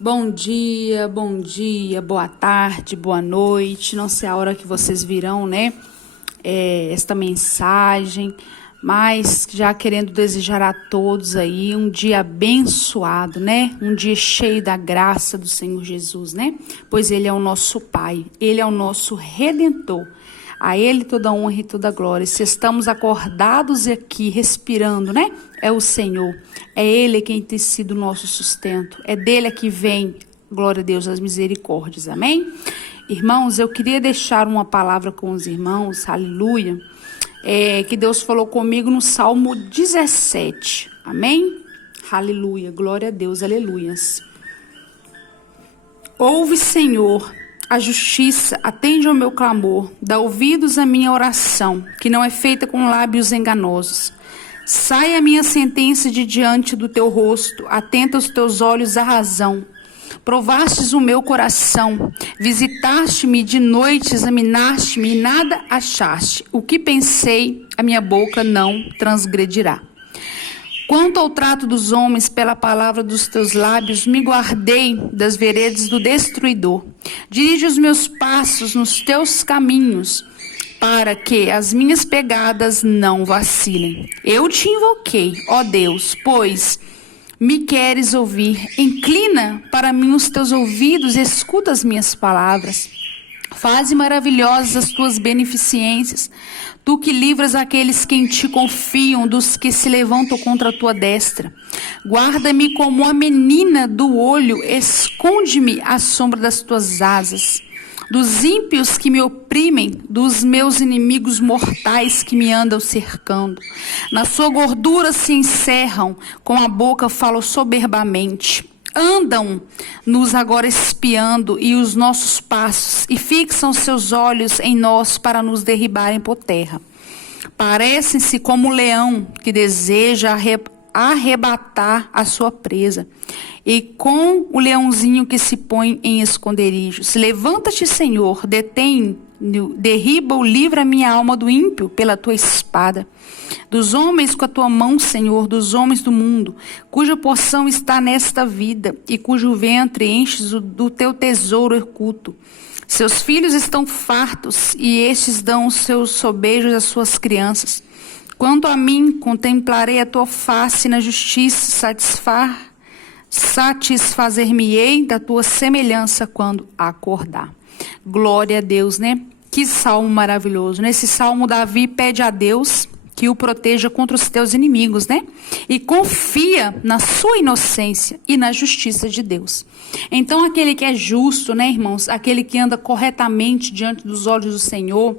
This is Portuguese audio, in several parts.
Bom dia, boa tarde, boa noite. Não sei a hora que vocês virão, né? Esta mensagem, mas já querendo desejar a todos aí um dia abençoado, né? Um dia cheio da graça do Senhor Jesus, né? Pois Ele é o nosso Pai, Ele é o nosso Redentor. A Ele toda honra e toda glória. Se estamos acordados aqui, respirando, né? É o Senhor. É Ele quem tem sido o nosso sustento. É dele que vem, glória a Deus, as misericórdias. Amém? Irmãos, eu queria deixar uma palavra com os irmãos, aleluia, que Deus falou comigo no Salmo 17. Amém? Aleluia, glória a Deus, aleluias. Ouve, Senhor, a justiça, atende ao meu clamor, dá ouvidos à minha oração, que não é feita com lábios enganosos. Sai a minha sentença de diante do teu rosto, atenta os teus olhos à razão. Provastes o meu coração, visitaste-me de noite, examinaste-me e nada achaste. O que pensei, a minha boca não transgredirá. Quanto ao trato dos homens, pela palavra dos teus lábios, me guardei das veredas do destruidor. Dirige os meus passos nos teus caminhos, para que as minhas pegadas não vacilem. Eu te invoquei, ó Deus, pois me queres ouvir. Inclina para mim os teus ouvidos, escuta as minhas palavras. Faze maravilhosas as tuas beneficências, tu que livras aqueles que em ti confiam, dos que se levantam contra a tua destra. Guarda-me como a menina do olho, esconde-me à sombra das tuas asas. Dos ímpios que me oprimem, dos meus inimigos mortais que me andam cercando. Na sua gordura se encerram, com a boca falam soberbamente. Andam-nos agora espiando e os nossos passos, e fixam seus olhos em nós para nos derribarem por terra. Parecem-se como um leão que deseja arrebatar a sua presa, e com o leãozinho que se põe em esconderijos. Levanta-te, Senhor, derriba-o, livra a minha alma do ímpio pela tua espada. Dos homens com a tua mão, Senhor, dos homens do mundo, cuja porção está nesta vida, e cujo ventre enches do teu tesouro oculto. Seus filhos estão fartos, e estes dão os seus sobejos às suas crianças. Quanto a mim, contemplarei a tua face na justiça, satisfazer-me-ei da tua semelhança quando acordar. Glória a Deus, né? Que salmo maravilhoso. Nesse salmo, Davi pede a Deus que o proteja contra os teus inimigos, né? E confia na sua inocência e na justiça de Deus. Então, aquele que é justo, né, irmãos? Aquele que anda corretamente diante dos olhos do Senhor,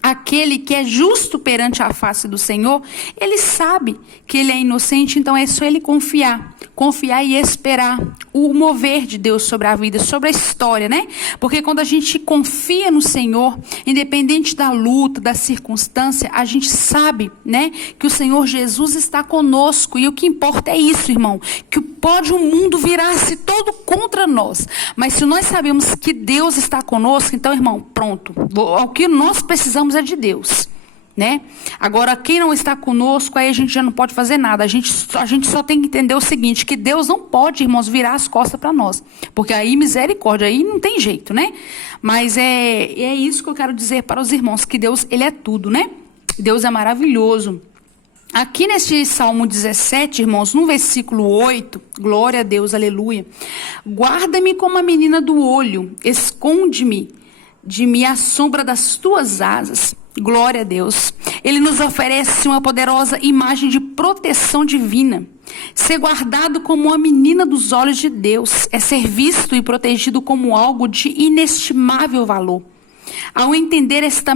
aquele que é justo perante a face do Senhor, ele sabe que ele é inocente, então é só ele confiar e esperar o mover de Deus sobre a vida, sobre a história, né? Porque quando a gente confia no Senhor, independente da luta, da circunstância, a gente sabe, né, que o Senhor Jesus está conosco, e o que importa é isso, irmão, que pode o mundo virar-se todo contra nós, mas se nós sabemos que Deus está conosco, então, irmão, pronto, o que nós precisamos é de Deus, né? Agora, quem não está conosco, aí a gente já não pode fazer nada. A gente só tem que entender o seguinte, que Deus não pode, irmãos, virar as costas para nós, porque aí misericórdia, aí não tem jeito, né? Mas é isso que eu quero dizer para os irmãos, que Deus, ele é tudo, né? Deus é maravilhoso. Aqui neste Salmo 17, irmãos, no versículo 8, glória a Deus, aleluia. Guarda-me como a menina do olho, esconde-me de mim à sombra das tuas asas. Glória a Deus. Ele nos oferece uma poderosa imagem de proteção divina. Ser guardado como uma menina dos olhos de Deus é ser visto e protegido como algo de inestimável valor. Ao entender esta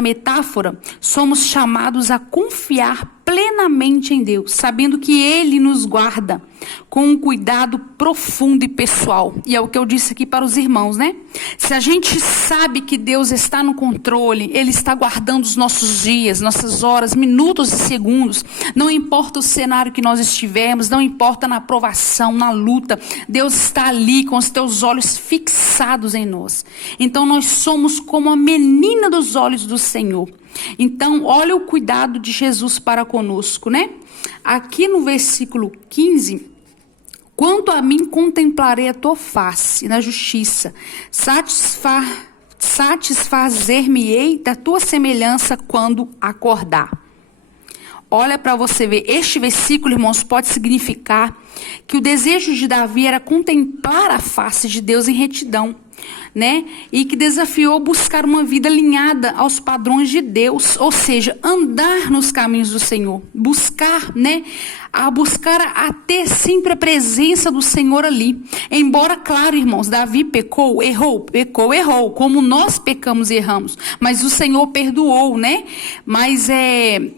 metáfora, somos chamados a confiar plenamente em Deus, sabendo que Ele nos guarda com um cuidado profundo e pessoal. E é o que eu disse aqui para os irmãos, né? Se a gente sabe que Deus está no controle, Ele está guardando os nossos dias, nossas horas, minutos e segundos, não importa o cenário que nós estivermos, não importa na provação, na luta, Deus está ali com os teus olhos fixados em nós. Então nós somos como a menina dos olhos do Senhor. Então, olha o cuidado de Jesus para conosco, né? Aqui no versículo 15, Quanto a mim, contemplarei a tua face na justiça, satisfazer-me-ei da tua semelhança quando acordar. Olha para você ver, este versículo, irmãos, pode significar que o desejo de Davi era contemplar a face de Deus em retidão, né? E que desafiou buscar uma vida alinhada aos padrões de Deus, ou seja, andar nos caminhos do Senhor, buscar, né? Buscar a ter sempre a presença do Senhor ali. Embora, claro, irmãos, Davi errou, como nós pecamos e erramos, mas o Senhor perdoou, né?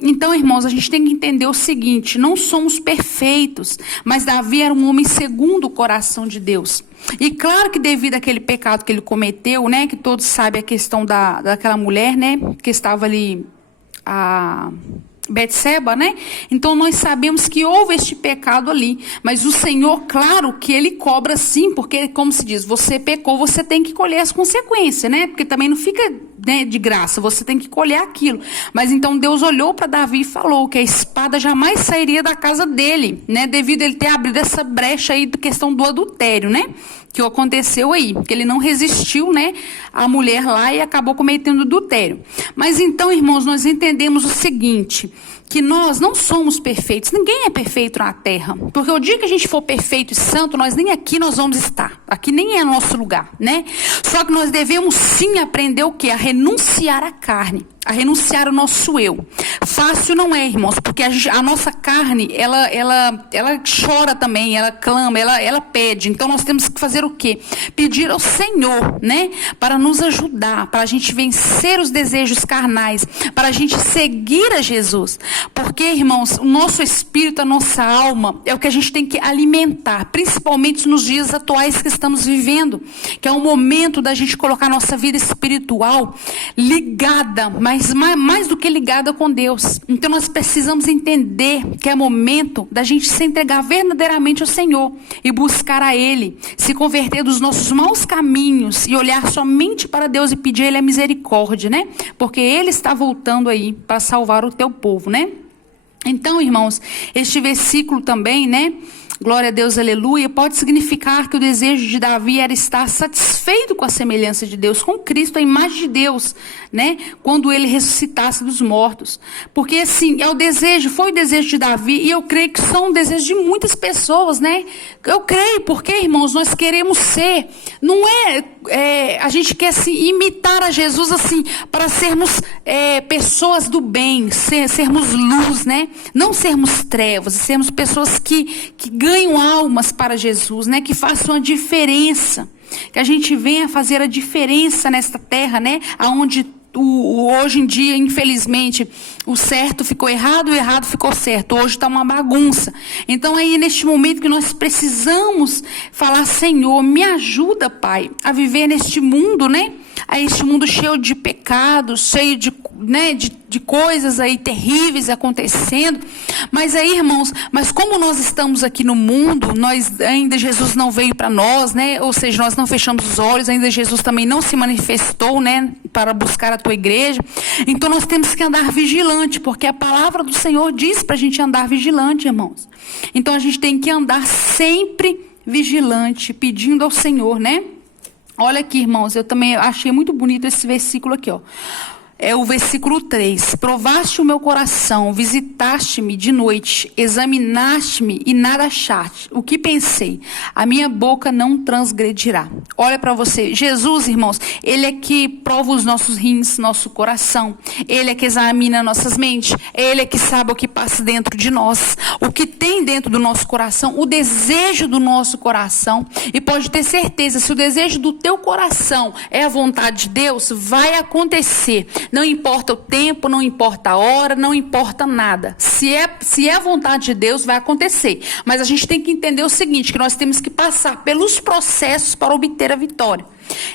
Então, irmãos, a gente tem que entender o seguinte: não somos perfeitos, mas Davi era um homem segundo o coração de Deus. E claro que devido àquele pecado que ele cometeu, né, que todos sabem a questão daquela mulher, né, que estava ali, a Betseba, né? Então nós sabemos que houve este pecado ali, mas o Senhor, claro que ele cobra sim, porque como se diz, você pecou, você tem que colher as consequências, né? Porque também não fica, né, de graça, você tem que colher aquilo. Mas então Deus olhou para Davi e falou que a espada jamais sairia da casa dele, né? Devido a ele ter abrido essa brecha aí da questão do adultério, né? Que aconteceu aí, que ele não resistiu, né, à mulher lá e acabou cometendo adultério. Mas então, irmãos, nós entendemos o seguinte, que nós não somos perfeitos, ninguém é perfeito na terra, porque o dia que a gente for perfeito e santo, nem aqui nós vamos estar, aqui nem é nosso lugar, né? Só que nós devemos sim aprender o quê? A renunciar à carne, a renunciar ao nosso eu. Fácil não é, irmãos, porque a nossa carne, ela chora também, ela clama, ela pede. Então nós temos que fazer o quê? Pedir ao Senhor, né? Para nos ajudar, para a gente vencer os desejos carnais, para a gente seguir a Jesus. Porque, irmãos, o nosso espírito, a nossa alma, é o que a gente tem que alimentar, principalmente nos dias atuais que estamos vivendo, que é o momento da gente colocar a nossa vida espiritual ligada, mas mais do que ligada com Deus. Então nós precisamos entender que é momento da gente se entregar verdadeiramente ao Senhor e buscar a Ele, se converter dos nossos maus caminhos e olhar somente para Deus e pedir a Ele a misericórdia, né? Porque Ele está voltando aí para salvar o teu povo, né? Então, irmãos, este versículo também, né? Glória a Deus, aleluia, pode significar que o desejo de Davi era estar satisfeito com a semelhança de Deus, com Cristo, a imagem de Deus, né? Quando ele ressuscitasse dos mortos. Porque assim, foi o desejo de Davi, e eu creio que são o desejo de muitas pessoas, né? Eu creio, porque, irmãos, nós queremos ser, não a gente quer assim, imitar a Jesus assim, para sermos pessoas do bem, sermos luz, né? Não sermos trevas, sermos pessoas que ganham almas para Jesus, né? Que façam a diferença, que a gente venha fazer a diferença nesta terra, né? Aonde hoje em dia, infelizmente, o certo ficou errado, o errado ficou certo. Hoje está uma bagunça. Então aí neste momento que nós precisamos falar: Senhor, me ajuda, Pai, a viver neste mundo, né? A este mundo cheio de pecados, cheio de coisas aí terríveis acontecendo. Mas aí, irmãos, como nós estamos aqui no mundo, ainda Jesus não veio para nós, né? Ou seja, nós não fechamos os olhos, ainda Jesus também não se manifestou, né? Para buscar a tua igreja. Então nós temos que andar vigilante, porque a palavra do Senhor diz para a gente andar vigilante, irmãos. Então a gente tem que andar sempre vigilante, pedindo ao Senhor, né? Olha aqui, irmãos, eu também achei muito bonito esse versículo aqui, ó. É o versículo 3. Provaste o meu coração, visitaste-me de noite, examinaste-me e nada achaste. O que pensei? A minha boca não transgredirá. Olha para você. Jesus, irmãos, Ele é que prova os nossos rins, nosso coração. Ele é que examina nossas mentes. Ele é que sabe o que passa dentro de nós. O que tem dentro do nosso coração, o desejo do nosso coração. E pode ter certeza, se o desejo do teu coração é a vontade de Deus, vai acontecer. Não importa o tempo, não importa a hora, não importa nada. Se é a vontade de Deus, vai acontecer. Mas a gente tem que entender o seguinte, que nós temos que passar pelos processos para obter a vitória.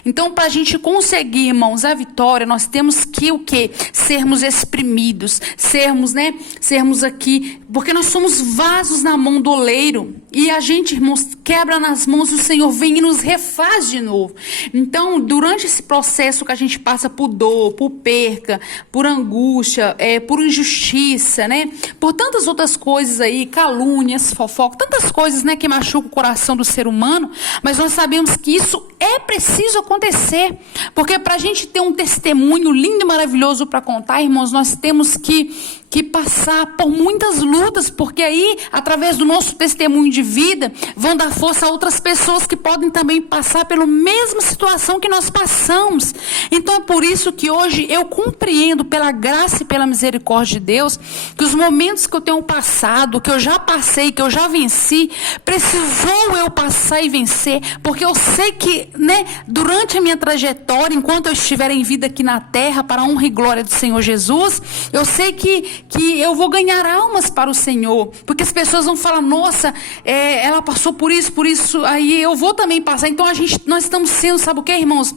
Então, para a gente conseguir, irmãos, a vitória, nós temos que o quê? Sermos exprimidos, sermos aqui, porque nós somos vasos na mão do oleiro. E a gente, irmãos, quebra nas mãos do Senhor, vem e nos refaz de novo. Então, durante esse processo que a gente passa por dor, por perca, por angústia, por injustiça, né? Por tantas outras coisas aí, calúnias, fofoca, tantas coisas, né, que machucam o coração do ser humano, mas nós sabemos que isso é preciso acontecer, porque para a gente ter um testemunho lindo e maravilhoso para contar, irmãos, nós temos que passar por muitas lutas, porque aí, através do nosso testemunho de vida, vão dar força a outras pessoas que podem também passar pela mesma situação que nós passamos. Então é por isso que hoje eu compreendo, pela graça e pela misericórdia de Deus, que os momentos que eu tenho passado, que eu já passei, que eu já venci, precisou eu passar e vencer, porque eu sei que, né, durante a minha trajetória, enquanto eu estiver em vida aqui na terra, para a honra e glória do Senhor Jesus, eu sei que eu vou ganhar almas para o Senhor, porque as pessoas vão falar, nossa, ela passou por isso, aí eu vou também passar. Então nós estamos sendo, sabe o que, irmãos?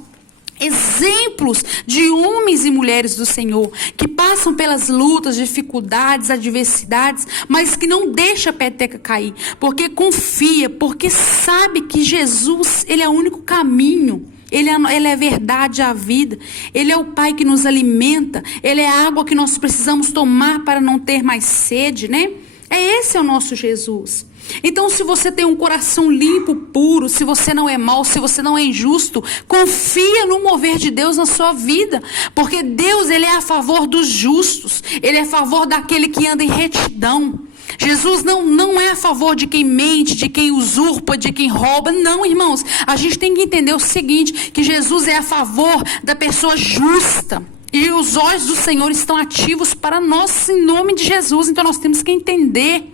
Exemplos de homens e mulheres do Senhor, que passam pelas lutas, dificuldades, adversidades, mas que não deixa a peteca cair, porque confia, porque sabe que Jesus, Ele é o único caminho. Ele é a verdade, a vida. Ele é o Pai que nos alimenta. Ele é a água que nós precisamos tomar para não ter mais sede, né? Esse é o nosso Jesus. Então, se você tem um coração limpo, puro, se você não é mau, se você não é injusto, confia no mover de Deus na sua vida. Porque Deus, Ele é a favor dos justos. Ele é a favor daquele que anda em retidão. Jesus não é a favor de quem mente, de quem usurpa, de quem rouba. Não, irmãos. A gente tem que entender o seguinte, que Jesus é a favor da pessoa justa. E os olhos do Senhor estão ativos para nós em nome de Jesus. Então nós temos que entender,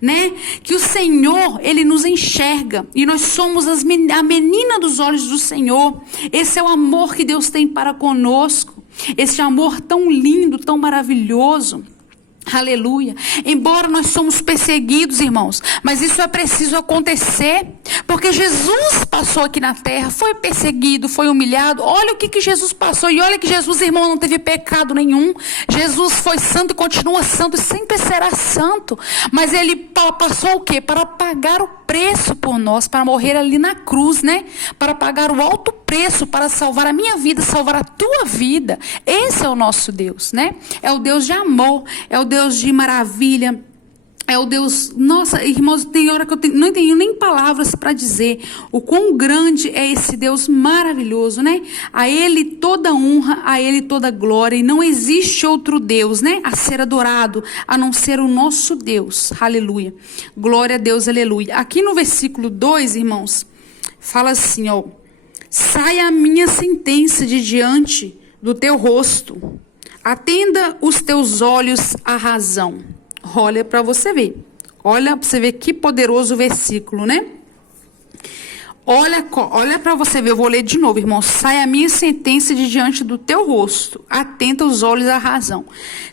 né, que o Senhor, Ele nos enxerga. E nós somos a menina dos olhos do Senhor. Esse é o amor que Deus tem para conosco. Esse amor tão lindo, tão maravilhoso. Aleluia. Embora nós somos perseguidos, irmãos, mas isso é preciso acontecer, porque Jesus passou aqui na terra, foi perseguido, foi humilhado. Olha o que Jesus passou, e olha que Jesus, irmão, não teve pecado nenhum. Jesus foi santo e continua santo e sempre será santo, mas Ele passou o quê? Para pagar o preço por nós, para morrer ali na cruz, né? Para pagar o alto preço, para salvar a minha vida, salvar a tua vida. Esse é o nosso Deus, né? É o Deus de amor, é o Deus de maravilha, é o Deus... Nossa, irmãos, tem hora que eu não tenho nem palavras para dizer o quão grande é esse Deus maravilhoso, né? A Ele toda honra, a Ele toda glória, e não existe outro Deus, né, a ser adorado, a não ser o nosso Deus. Aleluia. Glória a Deus, aleluia. Aqui no versículo 2, irmãos, fala assim, ó: saia a minha sentença de diante do teu rosto, atenda os teus olhos à razão. Olha para você ver. Olha para você ver que poderoso versículo, né? Olha para você ver, eu vou ler de novo, irmão. Sai a minha sentença de diante do teu rosto, atenta os olhos à razão.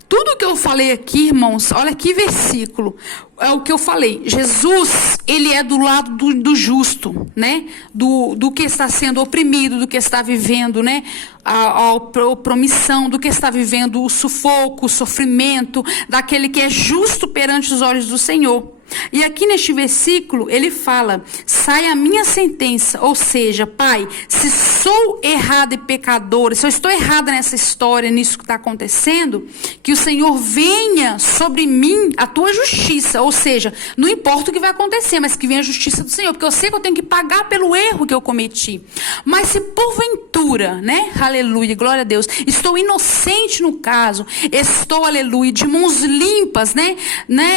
Tudo que eu falei aqui, irmãos, olha que versículo, é o que eu falei. Jesus, Ele é do lado do justo, né? Do que está sendo oprimido, do que está vivendo, né, a opromissão, do que está vivendo o sufoco, o sofrimento, daquele que é justo perante os olhos do Senhor. E aqui neste versículo ele fala: sai a minha sentença, ou seja, Pai, se sou errada e pecadora, se eu estou errada nessa história, nisso que está acontecendo, que o Senhor venha sobre mim a tua justiça, ou seja, não importa o que vai acontecer, mas que venha a justiça do Senhor, porque eu sei que eu tenho que pagar pelo erro que eu cometi. Mas se porventura, né, aleluia, glória a Deus, estou inocente no caso, estou, aleluia, de mãos limpas, né,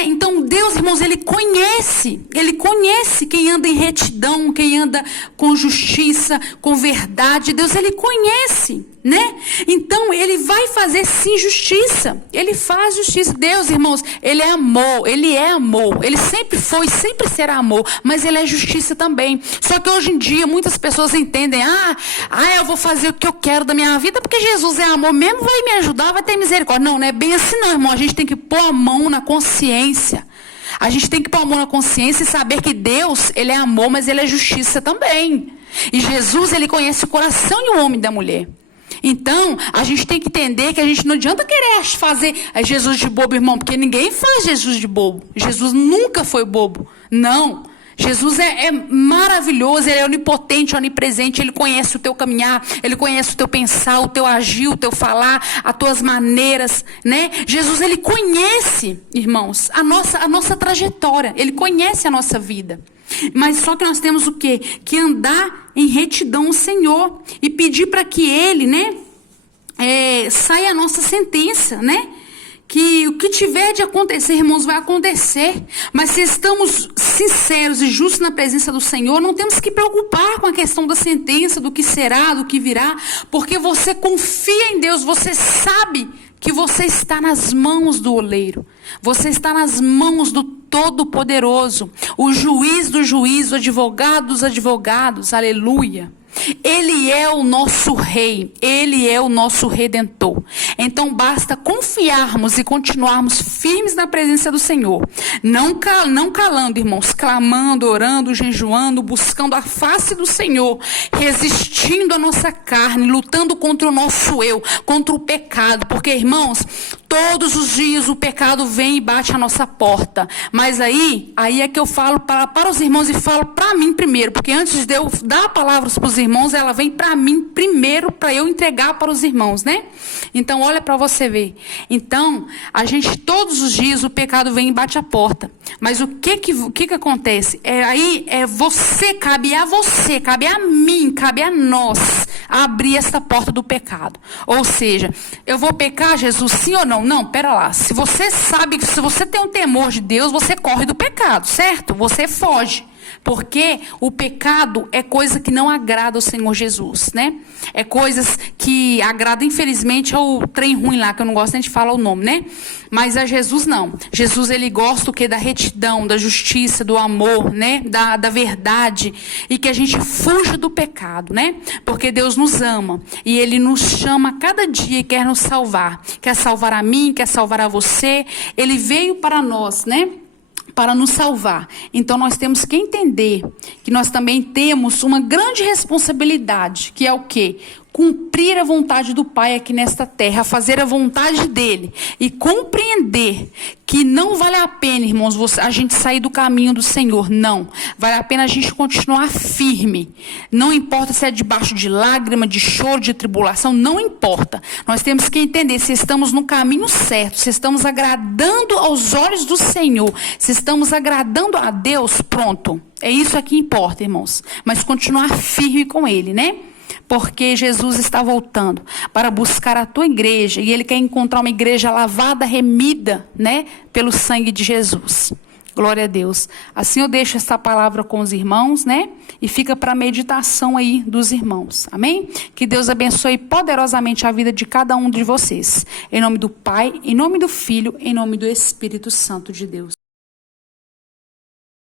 então Deus, irmãos, Ele conhece quem anda em retidão, quem anda com justiça, com verdade. Deus, Ele conhece, né? Então, Ele vai fazer sim justiça. Ele faz justiça. Deus, irmãos, Ele é amor. Ele é amor. Ele sempre foi, sempre será amor. Mas Ele é justiça também. Só que hoje em dia, muitas pessoas entendem: eu vou fazer o que eu quero da minha vida, porque Jesus é amor mesmo, vai me ajudar, vai ter misericórdia. Não é bem assim não, irmão. A gente tem que pôr a mão na consciência. A gente tem que pôr a mão na consciência e saber que Deus, Ele é amor, mas Ele é justiça também. E Jesus, Ele conhece o coração e o homem da mulher. Então, a gente tem que entender que a gente não adianta querer fazer Jesus de bobo, irmão, porque ninguém faz Jesus de bobo. Jesus nunca foi bobo. Não. Jesus é maravilhoso, ele é onipotente, onipresente, ele conhece o teu caminhar, ele conhece o teu pensar, o teu agir, o teu falar, as tuas maneiras, né? Jesus, ele conhece, irmãos, a nossa trajetória, ele conhece a nossa vida. Mas só que nós temos o quê? Que andar em retidão ao Senhor e pedir para que ele, né, saia a nossa sentença, né? Que o que tiver de acontecer, irmãos, vai acontecer. Mas se estamos sinceros e justos na presença do Senhor, não temos que preocupar com a questão da sentença, do que será, do que virá, porque você confia em Deus, você sabe que você está nas mãos do oleiro, você está nas mãos do Todo-Poderoso, o juiz do juiz, o advogado dos advogados, aleluia. Ele é o nosso rei, ele é o nosso redentor. Então basta confiarmos e continuarmos firmes na presença do Senhor, não calando, irmãos, clamando, orando, jejuando, buscando a face do Senhor, resistindo à nossa carne, lutando contra o nosso eu, contra o pecado, porque, irmãos, todos os dias o pecado vem e bate à nossa porta. Mas aí é que eu falo para os irmãos e falo para mim primeiro, porque antes de eu dar palavras para os irmãos, ela vem para mim primeiro, para eu entregar para os irmãos, né? Então, olha para você ver. Então, todos os dias o pecado vem e bate a porta. Mas o que acontece? Cabe a você, cabe a mim, cabe a nós abrir essa porta do pecado. Ou seja, eu vou pecar, Jesus, sim ou não? Não, pera lá. Se você sabe, se você tem um temor de Deus, você corre do pecado, certo? Você foge. Porque o pecado é coisa que não agrada ao Senhor Jesus, né? É coisas que agradam, infelizmente, ao trem ruim lá, que eu não gosto nem de falar o nome, né? Mas a Jesus não. Jesus, ele gosta o quê? Da retidão, da justiça, do amor, né? Da verdade. E que a gente fuja do pecado, né? Porque Deus nos ama. E ele nos chama a cada dia e quer nos salvar. Quer salvar a mim, quer salvar a você. Ele veio para nós, né? Para nos salvar. Então nós temos que entender que nós também temos uma grande responsabilidade, que é o quê? Cumprir a vontade do Pai aqui nesta terra, fazer a vontade dele e compreender que não vale a pena, irmãos, a gente sair do caminho do Senhor, não. Vale a pena a gente continuar firme. Não importa se é debaixo de lágrima, de choro, de tribulação, não importa. Nós temos que entender se estamos no caminho certo, se estamos agradando aos olhos do Senhor, se estamos agradando a Deus, pronto. É isso que importa, irmãos. Mas continuar firme com ele, né? Porque Jesus está voltando para buscar a tua igreja e ele quer encontrar uma igreja lavada, remida, né, pelo sangue de Jesus. Glória a Deus. Assim eu deixo essa palavra com os irmãos, né? E fica para a meditação aí dos irmãos. Amém? Que Deus abençoe poderosamente a vida de cada um de vocês. Em nome do Pai, em nome do Filho, em nome do Espírito Santo de Deus.